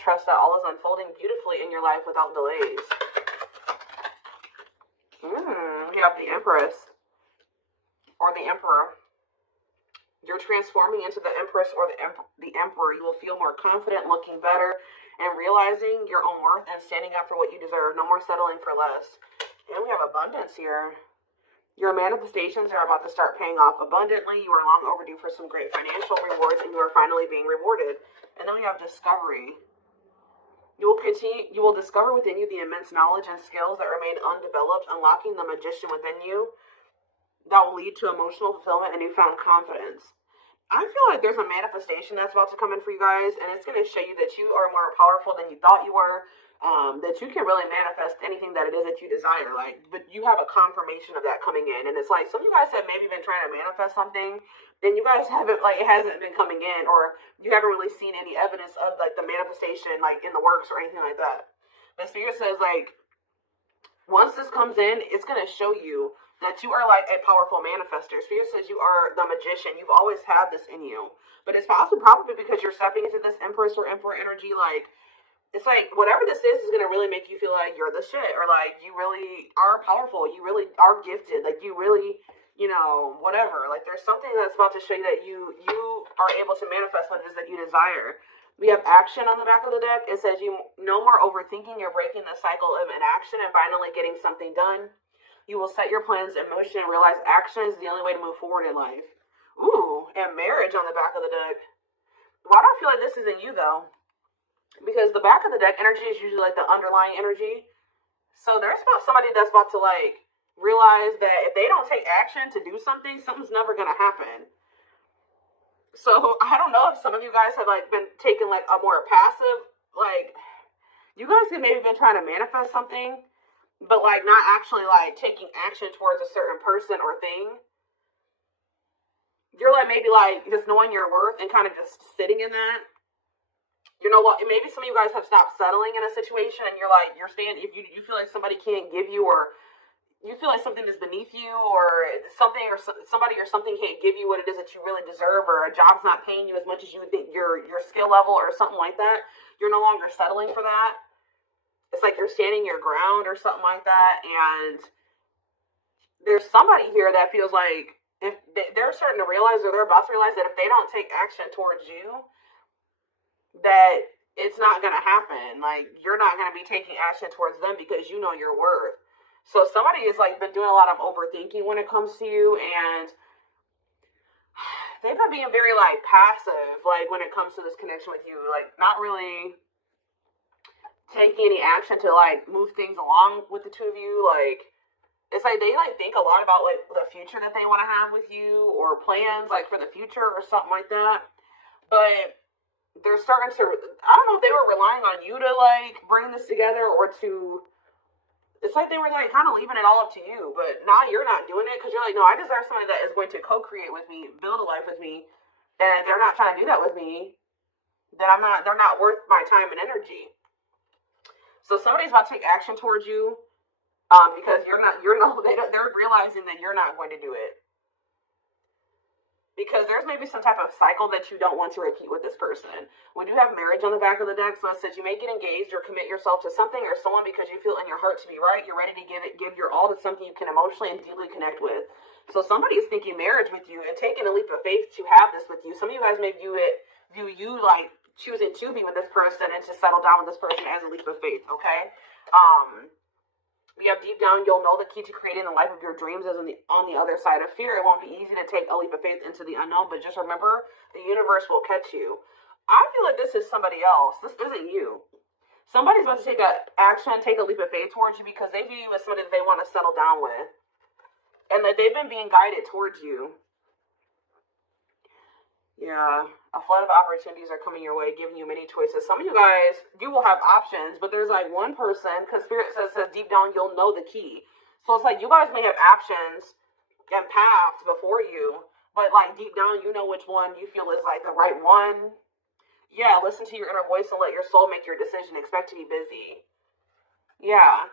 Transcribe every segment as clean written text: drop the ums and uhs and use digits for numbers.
trust that all is unfolding beautifully in your life without delays. We have the Empress or the Emperor. You're transforming into the Empress or the Emperor. You will feel more confident, looking better, and realizing your own worth and standing up for what you deserve. No more settling for less. And we have abundance here. Your manifestations are about to start paying off abundantly. You are long overdue for some great financial rewards, and you are finally being rewarded. And then we have discovery. You will discover within you the immense knowledge and skills that remain undeveloped, unlocking the magician within you that will lead to emotional fulfillment and newfound confidence. I feel like there's a manifestation that's about to come in for you guys, and it's going to show you that you are more powerful than you thought you were. That you can really manifest anything that it is that you desire, but you have a confirmation of that coming in, and it's like some of you guys have maybe been trying to manifest something, then you guys haven't, it hasn't been coming in, or you haven't really seen any evidence of the manifestation in the works or anything like that. But Spirit says once this comes in, it's going to show you that you are a powerful manifester. Spirit says you are the magician. You've always had this in you, but it's probably because you're stepping into this Empress or Emperor energy. It's whatever this is going to really make you feel like you're the shit, or you really are powerful, you really are gifted, you really, whatever. There's something that's about to show you that you are able to manifest what it is that you desire. We have action on the back of the deck. It says you no more overthinking, you're breaking the cycle of inaction and finally getting something done. You will set your plans in motion and realize action is the only way to move forward in life. Ooh, and marriage on the back of the deck. Why do I feel like this isn't you, though? Because the back of the deck energy is usually the underlying energy. So there's somebody that's about to realize that if they don't take action to do something, something's never going to happen. So I don't know if some of you guys have been taking a more passive, you guys have maybe been trying to manifest something, but not actually taking action towards a certain person or thing. You're maybe just knowing your worth and kind of just sitting in that. Maybe some of you guys have stopped settling in a situation, and you're staying. If you feel like somebody can't give you, or you feel like something is beneath you, or something, or somebody or something can't give you what it is that you really deserve, or a job's not paying you as much as you think your skill level, or something like that, you're no longer settling for that. It's you're standing your ground, or something like that. And there's somebody here that feels like if they're starting to realize, or they're about to realize, that if they don't take action towards you, that it's not going to happen. You're not going to be taking action towards them because you know your worth. So somebody has been doing a lot of overthinking when it comes to you, and they've been being very passive when it comes to this connection with you, not really taking any action to move things along with the two of you. It's they think a lot about the future that they want to have with you, or plans for the future or something like that. But they're starting to, I don't know if they were relying on you to bring this together, or to, it's they were kind of leaving it all up to you, but now you're not doing it because you're no, I deserve somebody that is going to co-create with me, build a life with me, and if they're not trying to do that with me, then they're not worth my time and energy. So somebody's about to take action towards you, because they're realizing that you're not going to do it. Because there's maybe some type of cycle that you don't want to repeat with this person. We do have marriage on the back of the deck, so it says you may get engaged or commit yourself to something or someone because you feel in your heart to be right. You're ready to give your all to something you can emotionally and deeply connect with. So somebody is thinking marriage with you and taking a leap of faith to have this with you. Some of you guys may view you choosing to be with this person and to settle down with this person as a leap of faith, okay? We have deep down, you'll know the key to creating the life of your dreams is on the other side of fear. It won't be easy to take a leap of faith into the unknown, but just remember, the universe will catch you. I feel like this is somebody else. This isn't you. Somebody's about to take a leap of faith towards you because they view you as somebody that they want to settle down with, and that they've been being guided towards you. Yeah, a flood of opportunities are coming your way, giving you many choices. Some of you guys, you will have options, but there's one person, because Spirit says deep down you'll know the key. So it's you guys may have options and paths before you, but deep down you know which one you feel is the right one. Yeah, listen to your inner voice and let your soul make your decision. Expect to be busy. Yeah.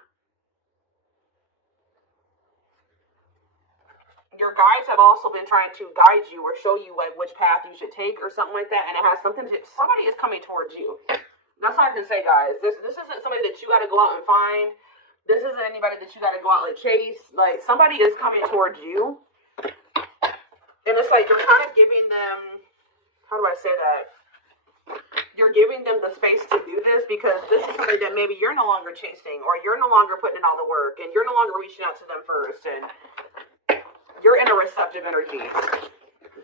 Your guides have also been trying to guide you or show you which path you should take or something like that, and it has something to, somebody is coming towards you. That's all I can say, guys. This isn't somebody that you got to go out and find. This isn't anybody that you got to go out and chase. Like, somebody is coming towards you. And it's like you're kind of giving them, how do I say that? You're giving them the space to do this because this is somebody that maybe you're no longer chasing, or you're no longer putting in all the work, and you're no longer reaching out to them first, and you're in a receptive energy.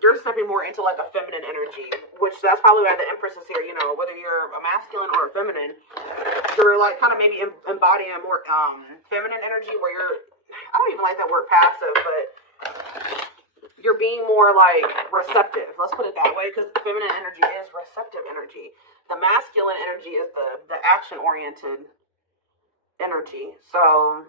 You're stepping more into like a feminine energy, which that's probably why the Empress is here. You know, whether you're a masculine or a feminine, you're like kind of maybe embodying a more feminine energy where you're, I don't even like that word passive, but you're being more like receptive. Let's put it that way, because feminine energy is receptive energy. The masculine energy is the action-oriented energy. So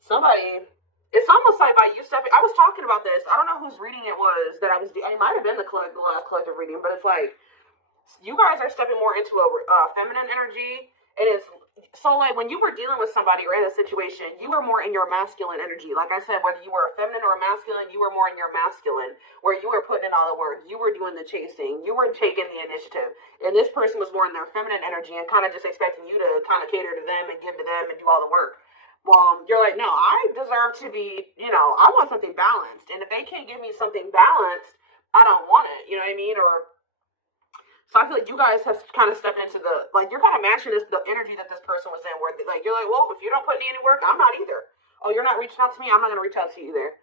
somebody, it's almost like by you stepping, I was talking about this. I don't know whose reading it was that I was doing. It might have been the last collective reading, but it's like you guys are stepping more into a feminine energy. And it's so like when you were dealing with somebody or in a situation, you were more in your masculine energy. Like I said, whether you were a feminine or a masculine, you were more in your masculine, where you were putting in all the work. You were doing the chasing. You were taking the initiative. And this person was more in their feminine energy and kind of just expecting you to kind of cater to them and give to them and do all the work. Well, you're like, no, I deserve to be, you know, I want something balanced. And if they can't give me something balanced, I don't want it. You know what I mean? Or so I feel like you guys have kind of stepped into the, like, you're kind of matching the energy that this person was in, where, like, you're like, well, if you don't put in any work, I'm not either. Oh, you're not reaching out to me? I'm not going to reach out to you either.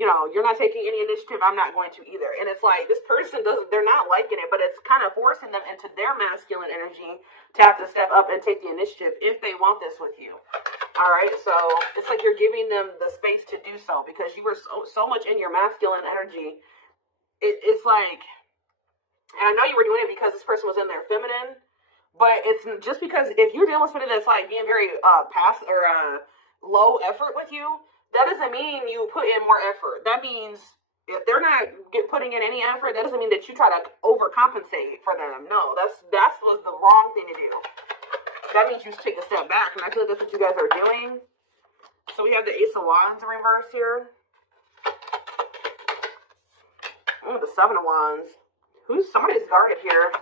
You know, you're not taking any initiative, I'm not going to either. And it's like, this person they're not liking it, but it's kind of forcing them into their masculine energy to have to step up and take the initiative if they want this with you. All right, so it's like you're giving them the space to do so because you were so much in your masculine energy. It's like, and I know you were doing it because this person was in their feminine, but it's just because if you're dealing with somebody that's like being very passive or low effort with you, that doesn't mean you put in more effort. That means if they're not putting in any effort, that doesn't mean that you try to overcompensate for them. No, that was the wrong thing to do. That means you should take a step back, and I feel like that's what you guys are doing. So we have the Ace of Wands in reverse here. The Seven of Wands. Somebody's guarded here.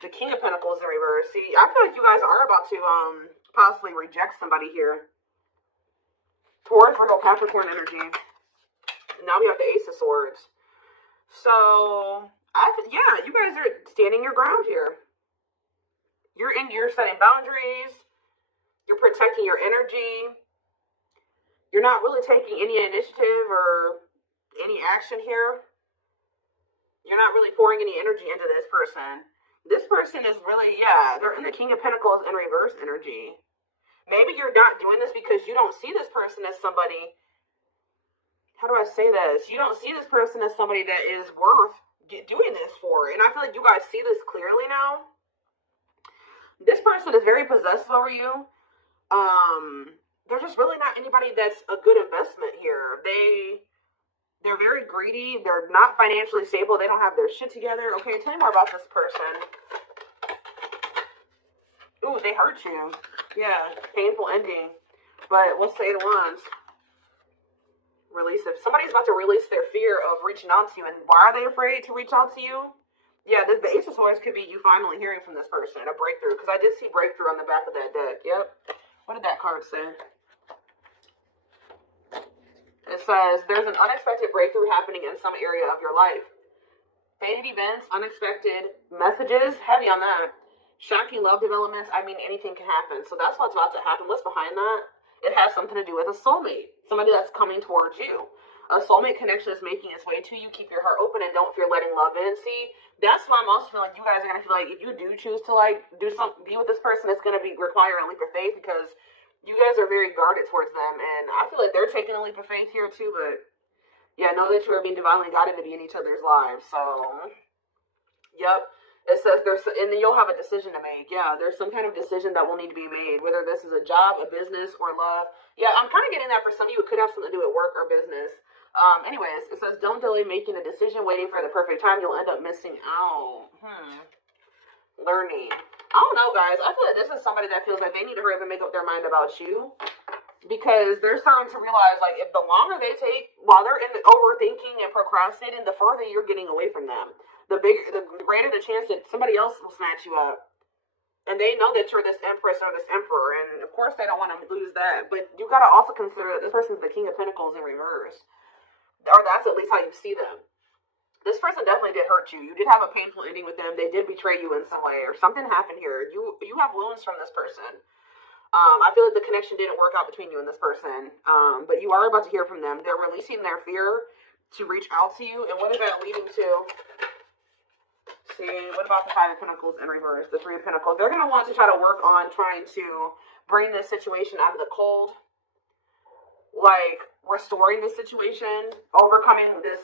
The King of Pentacles in reverse. See, I feel like you guys are about to possibly reject somebody here. Taurus, Virgo, Capricorn energy. Now we have the Ace of Swords. So, yeah, you guys are standing your ground here. You're setting boundaries. You're protecting your energy. You're not really taking any initiative or any action here. You're not really pouring any energy into this person. This person is really, they're in the King of Pentacles in reverse energy. Maybe you're not doing this because you don't see this person as somebody, how do I say this? You don't see this person as somebody that is worth doing this for. And I feel like you guys see this clearly now. This person is very possessive over you. They're just really not anybody that's a good investment here. They're very greedy. They're not financially stable. They don't have their shit together. Okay, tell me more about this person. Ooh, they hurt you. Yeah, painful ending. But what's the Eight of Wands? Release it. Somebody's about to release their fear of reaching out to you. And why are they afraid to reach out to you? Yeah, the Ace of Swords could be you finally hearing from this person. A breakthrough. Because I did see breakthrough on the back of that deck. Yep. What did that card say? It says, there's an unexpected breakthrough happening in some area of your life. Fated events, unexpected messages, heavy on that. Shocking love developments, I mean, anything can happen. So that's what's about to happen. What's behind that? It has something to do with a soulmate. Somebody that's coming towards you. A soulmate connection is making its way to you. Keep your heart open and don't fear letting love in. See, that's why I'm also feeling like you guys are going to feel like if you do choose to like be with this person, it's going to require a leap of faith because you guys are very guarded towards them. And I feel like they're taking a leap of faith here too. But yeah, know that you are being divinely guided to be in each other's lives. So, yep. It says and then you'll have a decision to make. Yeah, there's some kind of decision that will need to be made, whether this is a job, a business, or love. Yeah, I'm kind of getting that for some of you. It could have something to do with work or business. Anyways, it says, don't delay making a decision, waiting for the perfect time. You'll end up missing out. Learning. I don't know, guys. I feel like this is somebody that feels like they need to hurry up and make up their mind about you. Because they're starting to realize, like, if the longer they take, while they're in the overthinking and procrastinating, the further you're getting away from them. the greater the chance that somebody else will snatch you up. And they know that you're this empress or this emperor, and of course they don't want to lose that. But you got to also consider that this person's the King of Pentacles in reverse, or that's at least how you see them. This person definitely did hurt you. You did have a painful ending with them. They did betray you in some way, or something happened here. You have wounds from this person. I feel like the connection didn't work out between you and this person, but you are about to hear from them. They're releasing their fear to reach out to you, and what is that leading to? See, what about the Five of Pentacles in reverse? The Three of Pentacles. They're going to want to try to work on trying to bring this situation out of the cold. Like, restoring this situation. Overcoming this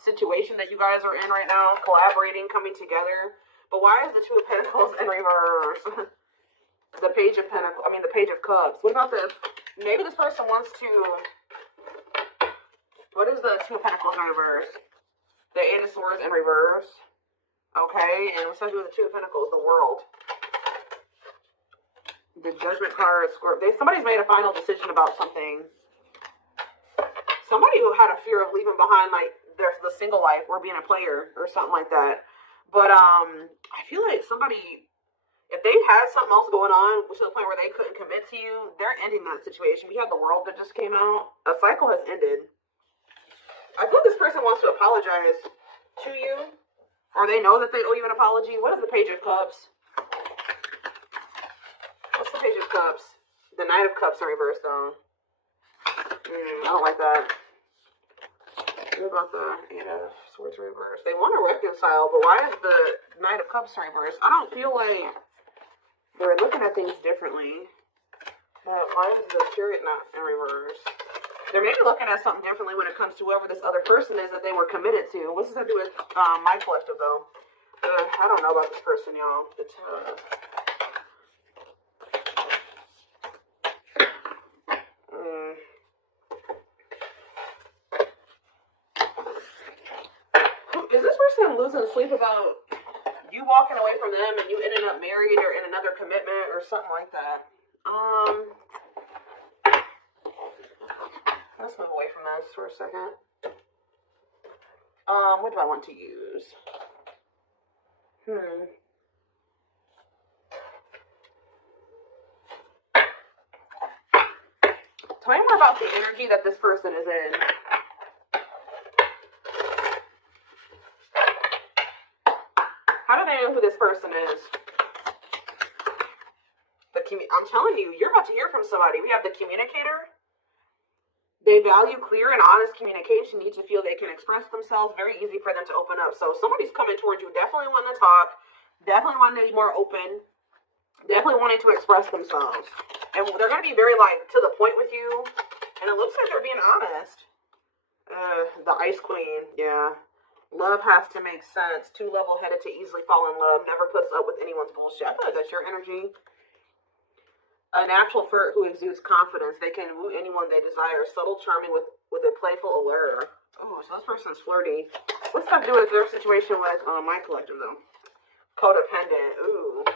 situation that you guys are in right now. Collaborating, coming together. But why is the Two of Pentacles in reverse? The Page of Pentacles. I mean, the Page of Cups. What about the... Maybe this person wants to... What is the Two of Pentacles in reverse? The Eight of Swords in reverse. Okay, and what's that do with the Two of Pentacles? The World. The Judgment card. Somebody's made a final decision about something. Somebody who had a fear of leaving behind, like, the single life or being a player or something like that. But I feel like somebody, if they had something else going on to the point where they couldn't commit to you, they're ending that situation. We have the World that just came out. A cycle has ended. I feel this person wants to apologize to you. Or they know that they owe you an apology. What is the Page of Cups? What's the Page of Cups? The Knight of Cups in reverse, though. I don't like that. What about the Eight of Swords in reverse? They want to reconcile, but why is the Knight of Cups in reverse? I don't feel like they're looking at things differently. Why is the Chariot not in reverse? They're maybe looking at something differently when it comes to whoever this other person is that they were committed to. What's this have to do with my collective, though? I don't know about this person, y'all. Is this person losing sleep about you walking away from them and you ended up married or in another commitment or something like that? Let's move away from this for a second. What do I want to use? Tell me more about the energy that this person is in. How do they know who this person is? I'm telling you, you're about to hear from somebody. We have the Communicator. They value clear and honest communication, need to feel they can express themselves. Very easy for them to open up. So somebody's coming towards you, definitely wanting to talk, definitely wanting to be more open, definitely wanting to express themselves. And they're going to be very, like, to the point with you. And it looks like they're being honest. The Ice Queen, yeah. Love has to make sense. Too level-headed to easily fall in love. Never puts up with anyone's bullshit. I feel like that's your energy. A natural flirt who exudes confidence. They can woo anyone they desire. Subtle, charming with a playful allure. Oh, so this person's flirty. What's that to do with their situation with my collective, though? Codependent. Ooh.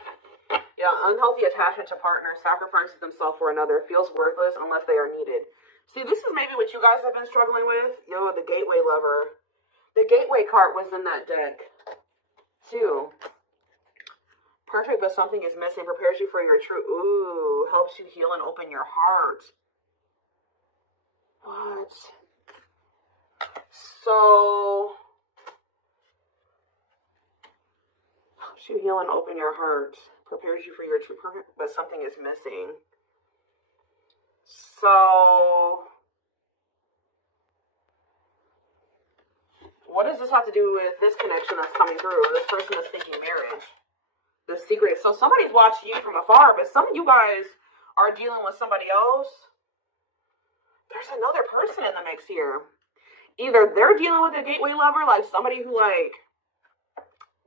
Yeah, unhealthy attachment to partner. Sacrifices themselves for another. Feels worthless unless they are needed. See, this is maybe what you guys have been struggling with. Yo, the Gateway Lover. The Gateway card was in that deck, too. Perfect, but something is missing. Prepares you for your true... Ooh, helps you heal and open your heart. What? So... helps you heal and open your heart. Prepares you for your true... Perfect, but something is missing. So... what does this have to do with this connection that's coming through? This person is thinking marriage. The secret. So somebody's watching you from afar, but some of you guys are dealing with somebody else. There's another person in the mix here. Either they're dealing with a gateway lover, like somebody who, like,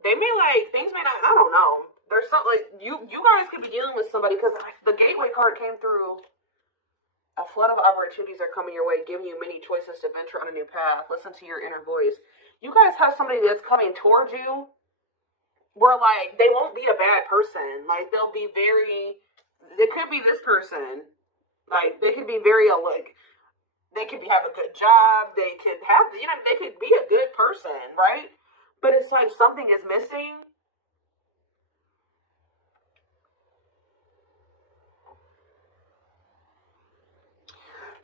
they may, like, things may not, I don't know. There's something, like, you guys could be dealing with somebody, because the gateway card came through. A flood of opportunities are coming your way, giving you many choices to venture on a new path. Listen to your inner voice. You guys have somebody that's coming towards you, where, like, they won't be a bad person. Like, they'll be very, it could be this person. Like, they could be very, like, they could have a good job. They could have, you know, they could be a good person, right? But it's like something is missing.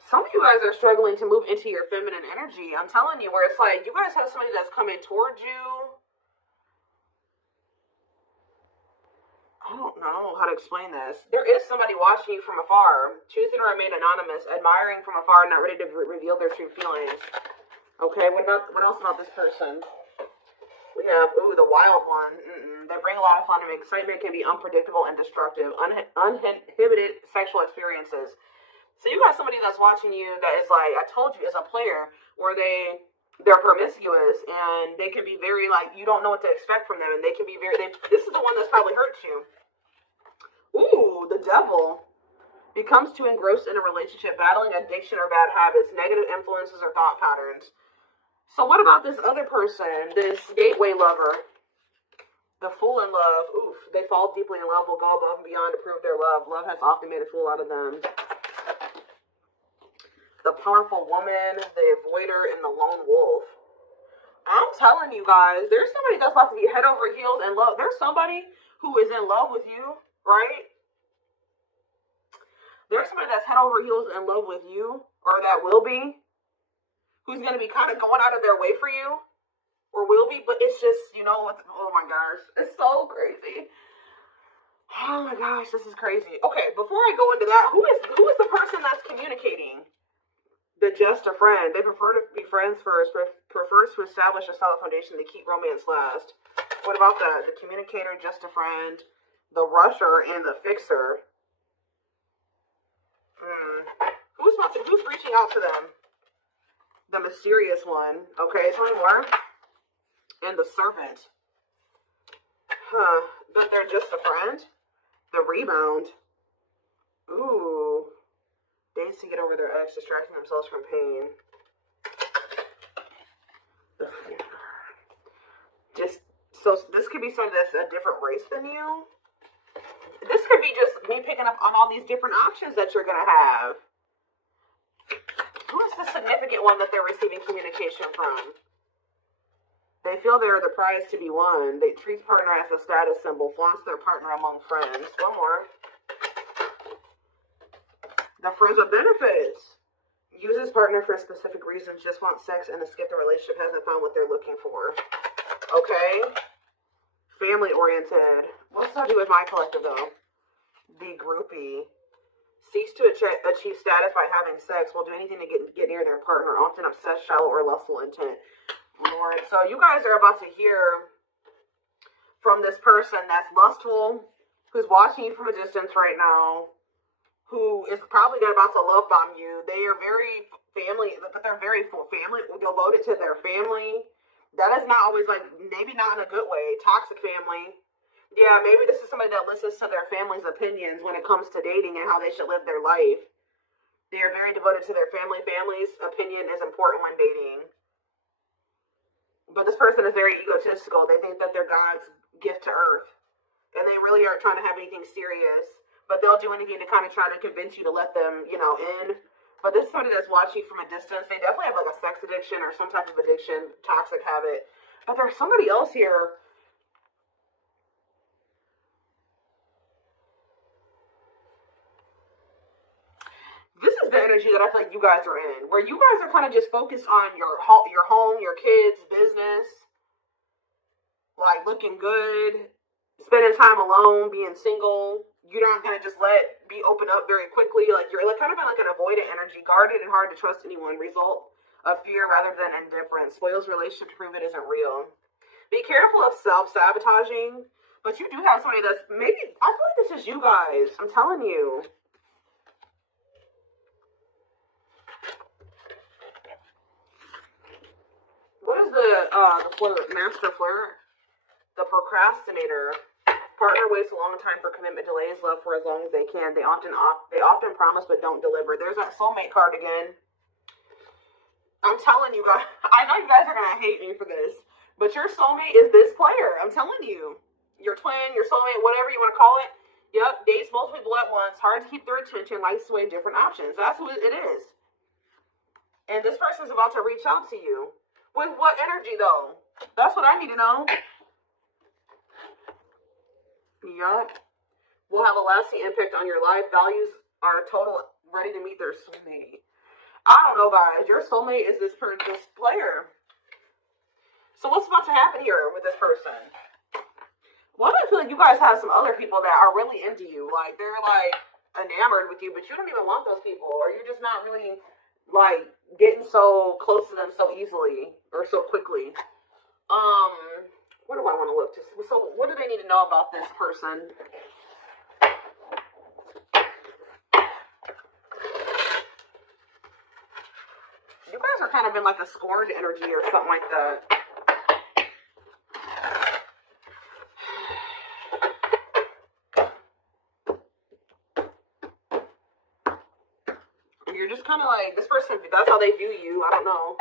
Some of you guys are struggling to move into your feminine energy. I'm telling you, where it's like you guys have somebody that's coming towards you. I don't know how to explain this. There is somebody watching you from afar, choosing to remain anonymous, admiring from afar, not ready to reveal their true feelings. Okay, what else about this person? We have, the wild one. They bring a lot of fun and excitement, can be unpredictable and destructive. Uninhibited sexual experiences. So you got somebody that's watching you that is like, I told you, is a player, where they're promiscuous, and they can be very, like, you don't know what to expect from them, and they can be very, this is the one that's probably hurt you. Ooh, the devil. Becomes too engrossed in a relationship, battling addiction or bad habits, negative influences or thought patterns. So what about this other person, this gateway lover? The fool in love. Oof, they fall deeply in love, will go above and beyond to prove their love. Love has often made a fool out of them. The powerful woman, the avoider, and the lone wolf. I'm telling you guys, there's somebody that's about to be head over heels in love. There's somebody who is in love with you, right? There's somebody that's head over heels in love with you, or that will be, who's going to be kind of going out of their way for you, or will be, but it's just, you know what, oh my gosh, it's so crazy. Oh my gosh, this is crazy. Okay, before I go into that, who is the person that's communicating? The just a friend. They prefer to be friends first, prefers to establish a solid foundation to keep romance last. What about that? The communicator, just a friend, the rusher, and the fixer. Who's reaching out to them? The mysterious one. Okay, tell me more. And the servant. But they're just a friend. The rebound. Ooh. Days to get over their ex, distracting themselves from pain. So this could be somebody that's a different race than you. This could be just me picking up on all these different options that you're gonna have. Who is the significant one that they're receiving communication from? They feel they're the prize to be won. They treat partner as a status symbol, flaunts their partner among friends. One more. The friends with benefits. Uses partner for specific reasons, just wants sex and to skip the relationship, hasn't found what they're looking for. Okay. Family oriented. What's that do with my collective though? The groupie. Seeks to achieve status by having sex, will do anything to get near their partner, often obsessed, shallow, or lustful intent. Lord. So you guys are about to hear from this person that's lustful, who's watching you from a distance right now, who is probably about to love bomb you. They are very family, but they're very family, devoted to their family. That is not always like, maybe not in a good way, toxic family. Yeah, maybe this is somebody that listens to their family's opinions when it comes to dating and how they should live their life. They are very devoted to their family. Family's opinion is important when dating. But this person is very egotistical. They think that they're God's gift to earth. And they really aren't trying to have anything serious. But they'll do anything to kind of try to convince you to let them, in. But this is somebody that's watching from a distance. They definitely have like a sex addiction or some type of addiction, toxic habit. But there's somebody else here. This is the energy that I feel like you guys are in. Where you guys are kind of just focused on your home, your kids, business. Like looking good. Spending time alone, being single. You're not going to just be open up very quickly. Like you're like kind of in like an avoidant energy, guarded and hard to trust anyone. Result of fear rather than indifference. Spoils relationship to prove it isn't real. Be careful of self-sabotaging. But you do have somebody that's maybe, I feel like this is you guys. I'm telling you. What is the flirt, master flirt? The procrastinator. Partner waits a long time for commitment, delays love for as long as they can. They often promise but don't deliver. There's that soulmate card again. I'm telling you guys, I know you guys are gonna hate me for this, but your soulmate is this player. I'm telling you, your twin, your soulmate, whatever you want to call it. Yep, dates multiple people at once. Hard to keep their attention. Likes to weigh different options. That's what it is. And this person's about to reach out to you. With what energy, though? That's what I need to know. Yup. Will have a lasting impact on your life. Values are total ready to meet their soulmate. I don't know, guys. Your soulmate is this player. So what's about to happen here with this person? Well, I feel like you guys have some other people that are really into you. Like, they're, like, enamored with you, but you don't even want those people. Or you're just not really, like, getting so close to them so easily or so quickly. What do I want to look to? So what do they need to know about this person? You guys are kind of in like a scorned energy or something like that. You're just kind of like, this person, that's how they view you. I don't know.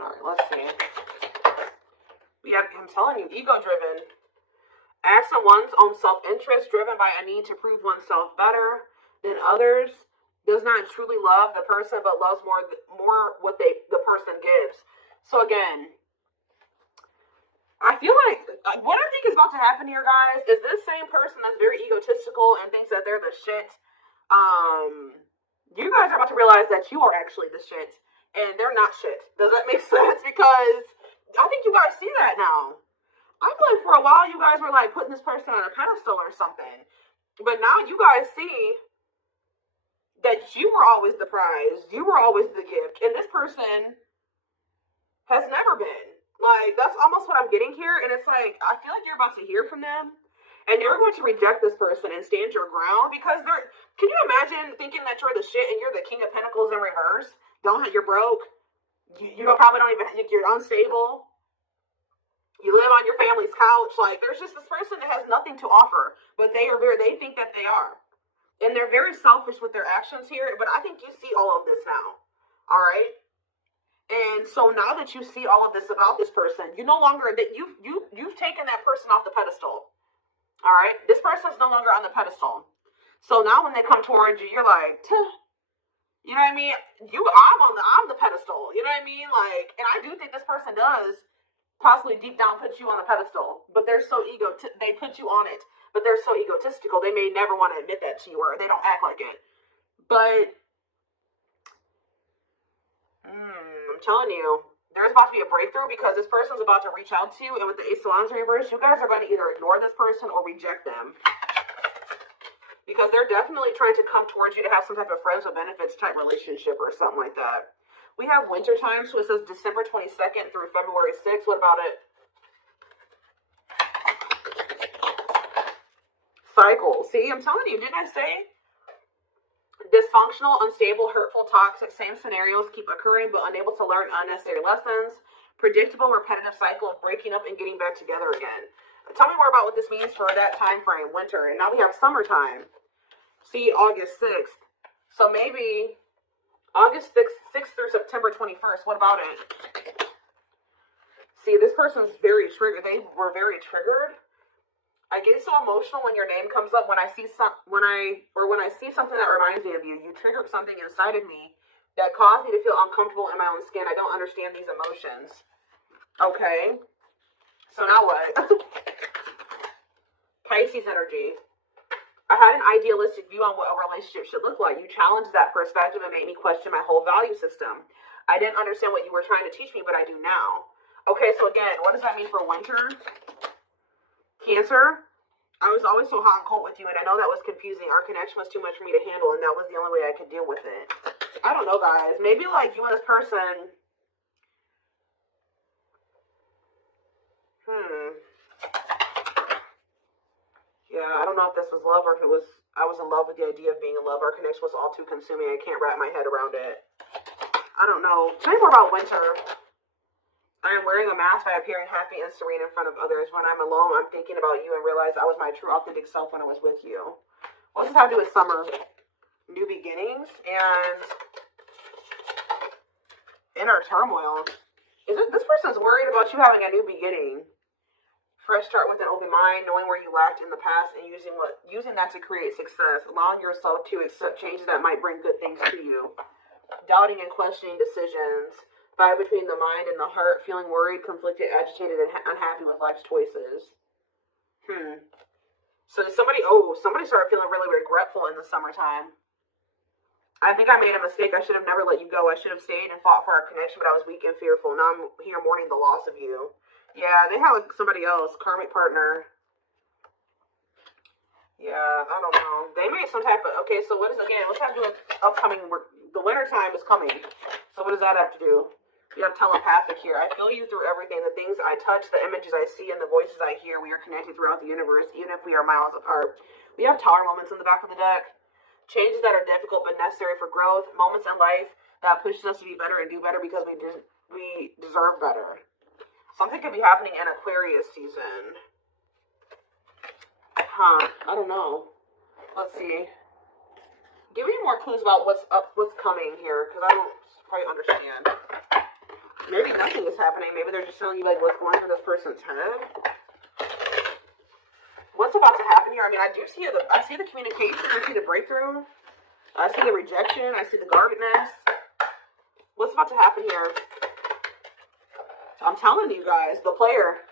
Alright, let's see. I'm telling you, ego-driven. Acts on one's own self-interest, driven by a need to prove oneself better than others. Does not truly love the person, but loves more what the person gives. So again, I feel like what I think is about to happen here, guys, is this same person that's very egotistical and thinks that they're the shit. You guys are about to realize that you are actually the shit, and they're not shit. Does that make sense? Because I think you guys see that now. I feel like for a while you guys were like putting this person on a pedestal or something, but now you guys see that you were always the prize, you were always the gift, and this person has never been. Like, that's almost what I'm getting here, and it's like, I feel like you're about to hear from them, and you're going to reject this person and stand your ground, because can you imagine thinking that you're the shit and you're the King of Pentacles in reverse? You're broke, you probably don't even, you're unstable, you live on your family's couch, like, there's just this person that has nothing to offer, but they think that they are. And they're very selfish with their actions here, but I think you see all of this now. All right? And so now that you see all of this about this person, you no longer, that you've taken that person off the pedestal. All right? This person's no longer on the pedestal. So now when they come towards you, you're like, you know what I mean? I'm the pedestal. You know what I mean? Like, and I do think this person does possibly deep down put you on the pedestal, but they're so they put you on it. But they're so egotistical, they may never want to admit that to you, or they don't act like it. But I'm telling you, there's about to be a breakthrough, because this person's about to reach out to you, and with the Ace of Wands reverse, you guys are going to either ignore this person or reject them. Because they're definitely trying to come towards you to have some type of friends with benefits type relationship or something like that. We have winter time, so it says December 22nd through February 6th. What about it? Cycle. See, I'm telling you, didn't I say? Dysfunctional, unstable, hurtful, toxic, same scenarios keep occurring, but unable to learn unnecessary lessons. Predictable, repetitive cycle of breaking up and getting back together again. Tell me more about what this means for that time frame, winter. And now we have summertime. See, August 6th. So maybe August 6th through September 21st. What about it? See, this person's very triggered. They were very triggered. I get so emotional when your name comes up. When I see when I see something that reminds me of you, you triggered something inside of me that caused me to feel uncomfortable in my own skin. I don't understand these emotions. Okay, so now what? Pisces energy. I had an idealistic view on what a relationship should look like. You challenged that perspective and made me question my whole value system. I didn't understand what you were trying to teach me, but I do now. Okay, so again, what does that mean for winter? Cancer, I was always so hot and cold with you, and I know that was confusing. Our connection was too much for me to handle, and that was the only way I could deal with it. I don't know, guys. Maybe, like, you and this person... Yeah, I don't know if this was love or if it was... I was in love with the idea of being in love. Our connection was all too consuming. I can't wrap my head around it. I don't know. Tell me more about winter. I am wearing a mask by appearing happy and serene in front of others. When I'm alone, I'm thinking about you and realize I was my true authentic self when I was with you. What does this have to do with summer? New beginnings and inner turmoil. This person's worried about you having a new beginning. Fresh start with an open mind, knowing where you lacked in the past and using that to create success. Allowing yourself to accept changes that might bring good things to you. Doubting and questioning decisions. Vibe between the mind and the heart, feeling worried, conflicted, agitated, and unhappy with life's choices. So somebody started feeling really regretful in the summertime. I think I made a mistake. I should have never let you go. I should have stayed and fought for our connection, but I was weak and fearful. Now I'm here mourning the loss of you. Yeah, they had like somebody else, karmic partner. Yeah, I don't know. They made some type of, okay, so what is, again, what's that to do with upcoming work? The winter time is coming. So what does that have to do? We have telepathic here. I feel you through everything. The things I touch, the images I see, and the voices I hear. We are connected throughout the universe, even if we are miles apart. We have tower moments in the back of the deck. Changes that are difficult but necessary for growth. Moments in life that pushes us to be better and do better because we deserve better. Something could be happening in Aquarius season. I don't know. Let's see. Give me more clues about what's coming here, because I don't quite understand. Maybe nothing is happening. Maybe they're just telling you like what's going through this person's head. What's about to happen here? I mean, I see the communication. I see the breakthrough. I see the rejection. I see the guardedness. What's about to happen here? I'm telling you guys, the player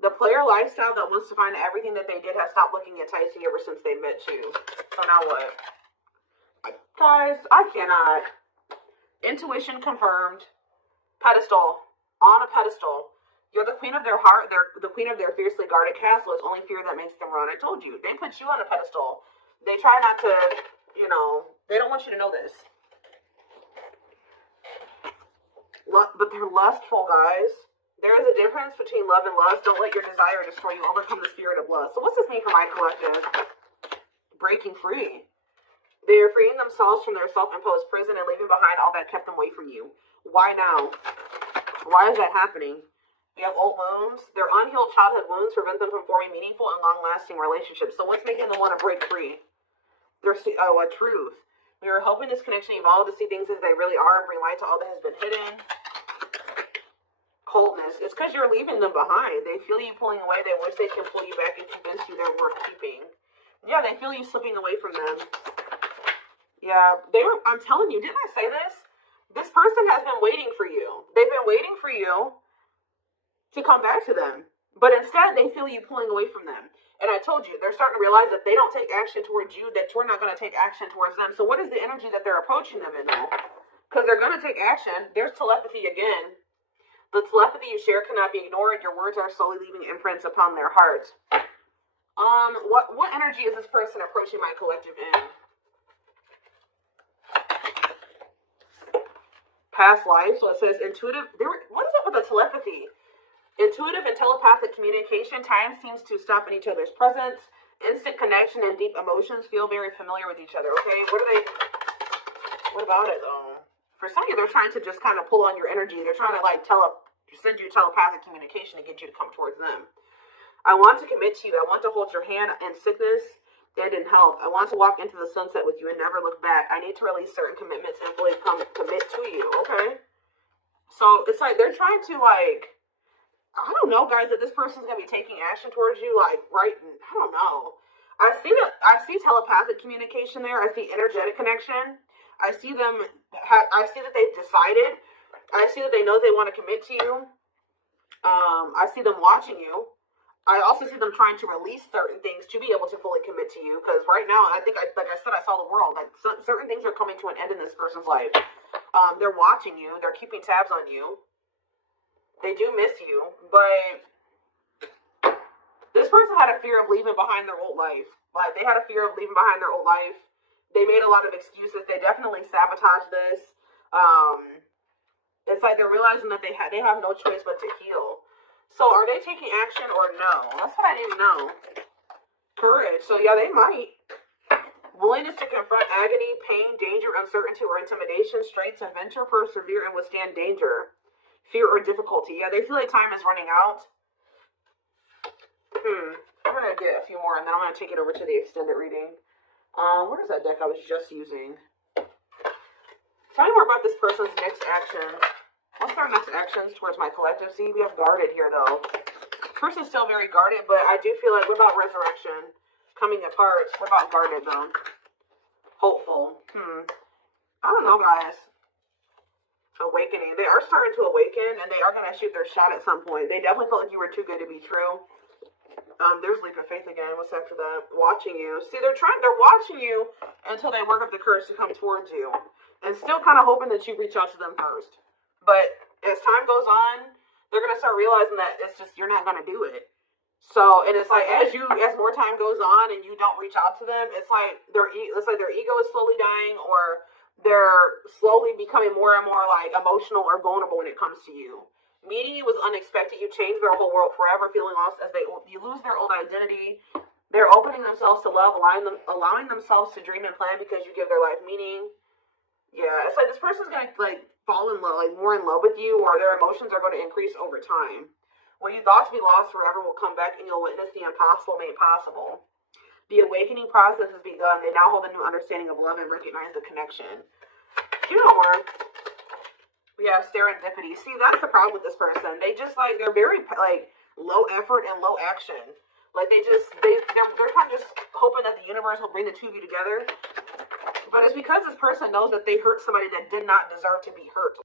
lifestyle that wants to find everything that they did has stopped looking enticing ever since they met you. So now what? Guys, I cannot. Intuition confirmed. Pedestal. On a pedestal. You're the queen of their heart. They're the queen of their fiercely guarded castle. It's only fear that makes them run. I told you. They put you on a pedestal. They try not to, they don't want you to know this. But they're lustful, guys. There is a difference between love and lust. Don't let your desire destroy you. Overcome the spirit of lust. So what's this mean for my collective? Breaking free. They are freeing themselves from their self-imposed prison and leaving behind all that kept them away from you. Why now? Why is that happening? We have old wounds. Their unhealed childhood wounds prevent them from forming meaningful and long-lasting relationships. So what's making them want to break free? A truth. We are hoping this connection evolve to see things as they really are and bring light to all that has been hidden. Coldness. It's because you're leaving them behind. They feel you pulling away. They wish they can pull you back and convince you they're worth keeping. Yeah, they feel you slipping away from them. Yeah, I'm telling you, didn't I say this? This person has been waiting for you. They've been waiting for you to come back to them. But instead, they feel you pulling away from them. And I told you, they're starting to realize that they don't take action towards you, that you're not going to take action towards them. So what is the energy that they're approaching them in now? Because they're going to take action. There's telepathy again. The telepathy you share cannot be ignored. Your words are slowly leaving imprints upon their hearts. What energy is this person approaching my collective in? Past life. So it says intuitive. What is up with the telepathy? Intuitive and telepathic communication. Time seems to stop in each other's presence. Instant connection and deep emotions feel very familiar with each other. Okay, what about it though? For some of you, they're trying to just kind of pull on your energy. They're trying to like send you telepathic communication to get you to come towards them. I want to commit to you. I want to hold your hand in sickness and in health. I want to walk into the sunset with you and never look back. I need to release certain commitments and fully commit to you. Okay, so it's like they're trying to like. I don't know, guys, that this person's gonna be taking action towards you, like right. I don't know. I see telepathic communication there. I see energetic connection. I see them. I see that they've decided. I see that they know they want to commit to you. I see them watching you. I also see them trying to release certain things to be able to fully commit to you. Because right now, I think, like I said, I saw the world. Like certain things are coming to an end in this person's life. They're watching you. They're keeping tabs on you. They do miss you, but this person had a fear of leaving behind their old life. Like, they had a fear of leaving behind their old life. They made a lot of excuses. They definitely sabotaged this. It's like they're realizing that they have no choice but to heal. So, are they taking action or no? That's what I need to know. Courage. So, yeah, they might. Willingness to confront agony, pain, danger, uncertainty, or intimidation. Strength to venture, persevere, and withstand danger. Fear or difficulty. Yeah, they feel like time is running out. I'm going to get a few more, and then I'm going to take it over to the extended reading. Where is that deck I was just using? Tell me more about this person's next action. What's their next actions towards my collective? See, we have guarded here, though. This person's still very guarded, but I do feel like, what about resurrection? Coming apart. What about guarded, though? Hopeful. I don't know, guys. awakening. They are starting to awaken, and they are going to shoot their shot at some point. They definitely felt like you were too good to be true. There's leap of faith again. What's after that? Watching you. See, they're watching you until they work up the courage to come towards you, and still kind of hoping that you reach out to them first. But as time goes on, they're gonna start realizing that it's just you're not gonna do it. So, and it's like as more time goes on and you don't reach out to them, it's like their ego is slowly dying, or they're slowly becoming more and more like emotional or vulnerable when it comes to you. Meeting you was unexpected. You changed their whole world forever, feeling lost as you lose their old identity. They're opening themselves to love, allowing themselves to dream and plan because you give their life meaning. Yeah, it's like this person's gonna like fall in love, like more in love with you, or their emotions are going to increase over time. What you thought to be lost forever will come back, and you'll witness the impossible made possible. The awakening process has begun. They now hold a new understanding of love and recognize the connection. You know more. We have serendipity. See, that's the problem with this person. They just like they're very like low effort and low action. Like they're kind of just hoping that the universe will bring the two of you together. But it's because this person knows that they hurt somebody that did not deserve to be hurt.